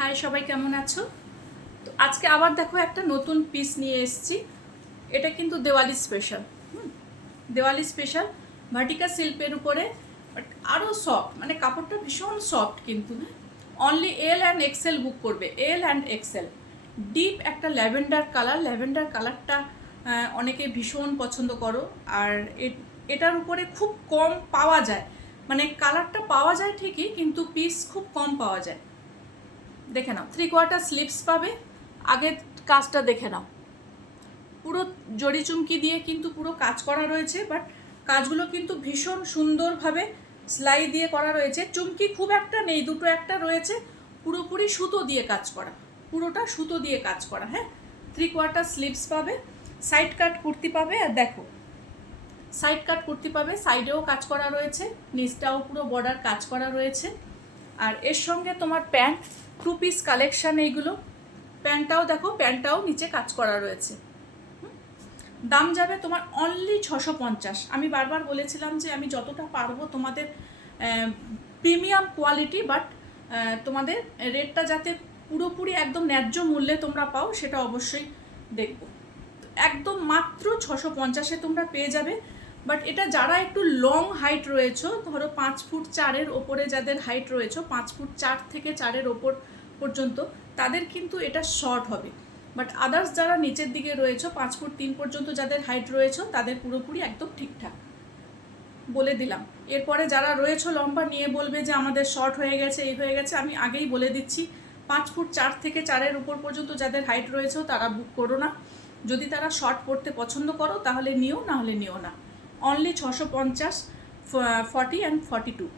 High সবাই, কেমন আছো? তো আজকে আবার দেখো একটা নতুন পিস নিয়ে এসেছি। এটা কিন্তু দেওয়ালি স্পেশাল। দেওয়ালি স্পেশাল ভার্টিকা সিল্কের উপরে, বাট আরও সফট, মানে কাপড়টা ভীষণ সফট। কিন্তু অনলি এল অ্যান্ড এক্সেল বুক করবে, এল অ্যান্ড এক্সেল। ডিপ একটা ল্যাভেন্ডার কালার, ল্যাভেন্ডার কালারটা অনেকে ভীষণ পছন্দ করো। আর এটার উপরে খুব কম পাওয়া যায়, মানে কালারটা পাওয়া যায় ঠিকই, কিন্তু পিস খুব কম পাওয়া যায়। দেখে নাও, 3/4 স্লিভস পাবে। আগের কাজটা দেখে নাও, পুরো জড়ি চুমকি দিয়ে কিন্তু পুরো কাজ করা রয়েছে, বাট কাজগুলো কিন্তু ভীষণ সুন্দরভাবে সেলাই দিয়ে করা রয়েছে। চুমকি খুব একটা নেই, দুটো একটা রয়েছে। পুরোপুরি সুতো দিয়ে কাজ করা, পুরোটা সুতো দিয়ে কাজ করা। হ্যাঁ, 3/4 স্লিভস পাবে, সাইড কাট কুর্তি পাবে। আর দেখো, সাইড কাট কুর্তি পাবে, সাইডেও কাজ করা রয়েছে, নিচটাও পুরো বর্ডার কাজ করা রয়েছে। আর এর সঙ্গে তোমার প্যান্ট, 2 পিস কালেকশান এইগুলো। প্যান্টটাও দেখো, প্যান্টটাও নিচে কাজ করা রয়েছে। দাম যাবে তোমার অনলি 650। আমি বারবার বলেছিলাম যে আমি যতটা পারবো তোমাদের প্রিমিয়াম কোয়ালিটি, বাট তোমাদের রেটটা যাতে পুরোপুরি একদম ন্যায্য মূল্যে তোমরা পাও, সেটা অবশ্যই দেখবো। একদম মাত্র 650-এ তোমরা পেয়ে যাবে। বাট এটা যারা একটু লং হাইট রয়েছে, ধরো 5 ফুট 4-এর ওপরে যাদের হাইট রয়েছে, 5 ফুট 4 থেকে 4-এর ওপর পর্যন্ত, তাদের কিন্তু এটা শর্ট হবে। বাট আদার্স যারা নিচের দিকে রয়েছে, 5 ফুট 3 পর্যন্ত যাদের হাইট রয়েছে, তাদের পুরোপুরি একদম ঠিকঠাক বলে দিলাম। এরপরে যারা রয়েছে লম্বা, নিয়ে বলবে যে আমাদের শর্ট হয়ে গেছে, এই হয়ে গেছে, আমি আগেই বলে দিচ্ছি 5 ফুট 4 থেকে 4-এর উপর পর্যন্ত যাদের হাইট রয়েছে তারা বুক করো না। যদি তারা শর্ট পরতে পছন্দ করো তাহলে নিও, না হলে নিও না। Only 650, 40 and 42।